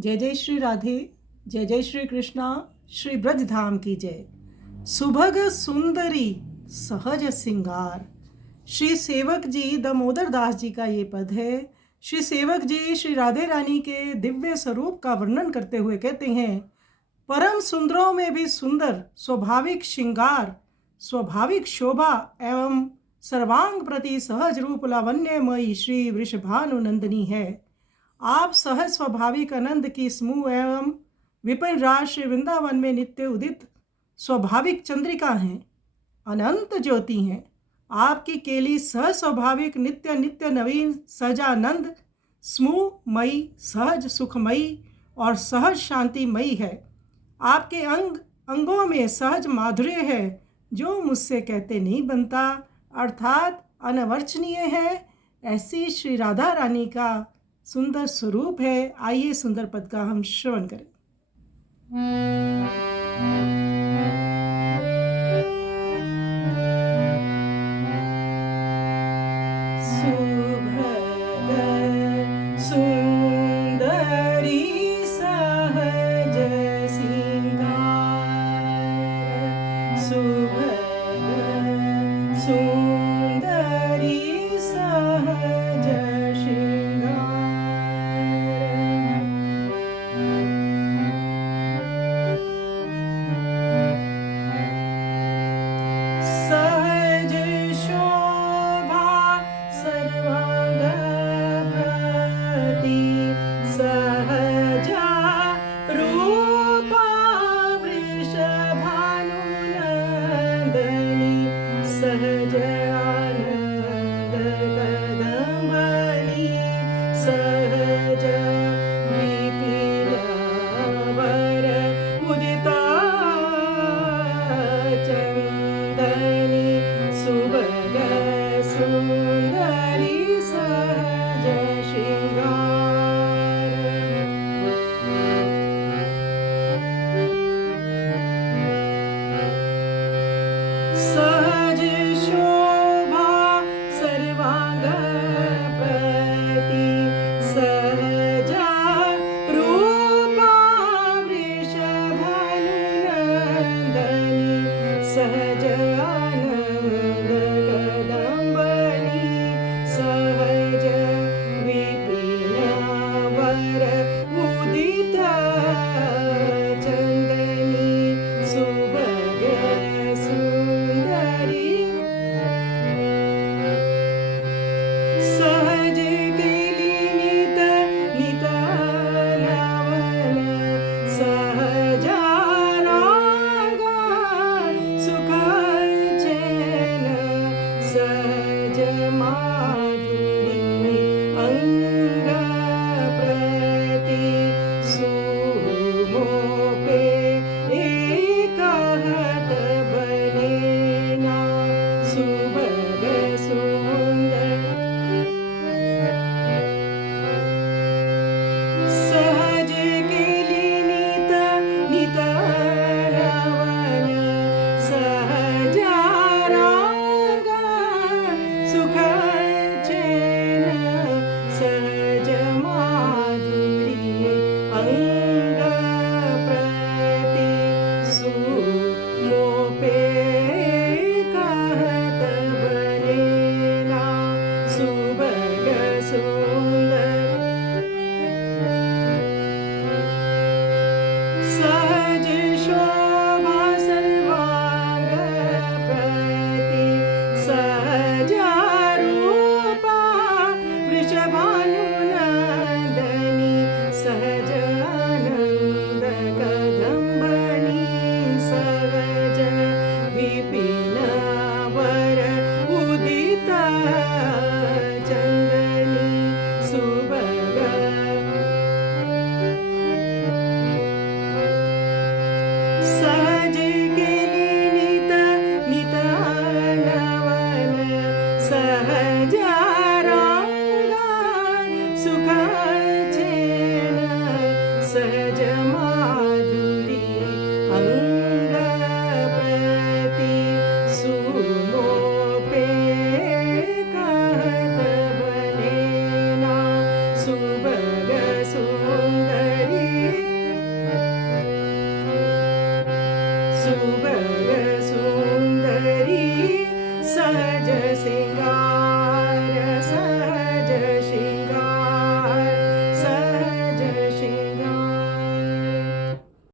जय जय श्री राधे, जय जय श्री कृष्णा, श्री ब्रज धाम की जय। सुभग सुंदरी सहज सिंगार। श्री सेवक जी दामोदर दास जी का ये पद है। श्री सेवक जी श्री राधे रानी के दिव्य स्वरूप का वर्णन करते हुए कहते हैं, परम सुंदरों में भी सुंदर स्वाभाविक श्रृंगार, स्वाभाविक शोभा एवं सर्वांग प्रति सहज रूप लावण्यमयी श्री वृषभानु नंदिनी है। आप सहज स्वाभाविक आनंद की समूह एवं विपिन राज श्री वृंदावन में नित्य उदित स्वाभाविक चंद्रिका हैं, अनंत ज्योति हैं। आपकी केली सहज स्वाभाविक नित्य नित्य नवीन सहजानंद स्मूहमयी, सहज सुखमयी और सहज शांतिमयी है। आपके अंगों में सहज माधुर्य है जो मुझसे कहते नहीं बनता, अर्थात अनवर्चनीय है। ऐसी श्री राधा रानी का सुंदर स्वरूप है। आइए सुंदर पद का हम श्रवण करें। सुंदरी सहज सिंगार, सुंदरी सहज सहज शोभा सर्वांग प्रति सहजा रूपा वृषभानु नंदिनी सहज आनंद कदम्बनी सहज विपिन वर उदिता चंदनी सुभग सुंदरी सहज श्रृंगार। सहज शोभा सर्वांग प्रति सहजा रूपा वृषभानु नंदिनी सहज आनंद कदम्बनी सहज विपिन वर उदित चंदनी सुभग सुंदरी सहज केली नित नित नवन सहजा राग सुख चैन सहज माधुरी अंग प्रति सुमोपे एकहत बनेना सुभग सुंदर सहज केली नित नित नवन सहजा राग सुख चैन सहज माधुरी अंग प्रति सुमोपे कहत बनेना सुभग सुंदर सुभग सुंदरी सहज सिंगार